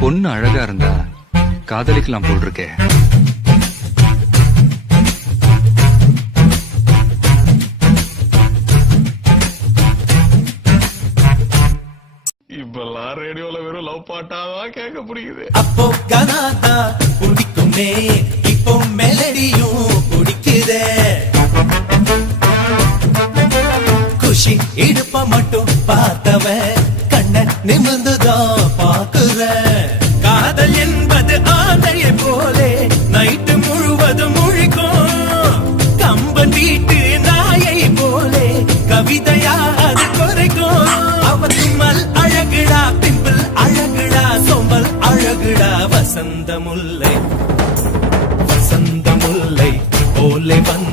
பொண்ணு அழகா இருந்தா காதலிக்கலாம் போல் இருக்கே. இப்பெல்லாம் ரேடியோல வெறும் லவ் பாட்டாதான் கேட்க பிடிக்குது. அப்போ கனாதா பிடிக்குமே, இப்போ மெலடியும் பிடிக்குதே. குஷி இடுப்ப மட்டும் பார்த்தவன் கண்ண நிமிர்ந்துதான் பாக்குற. காதல் என்பது ஆந்தையை போலே நைட்டு முழுவதும் முழிக்கும். கம்பன் வீட்டு நாயை போலே கவிதையா அது குறைக்கும். அவன் தும்மல் அழகுடா, பிம்பிள் அழகுடா, சோம்பல் அழகுடா. வசந்த முல்லை போலே வந்து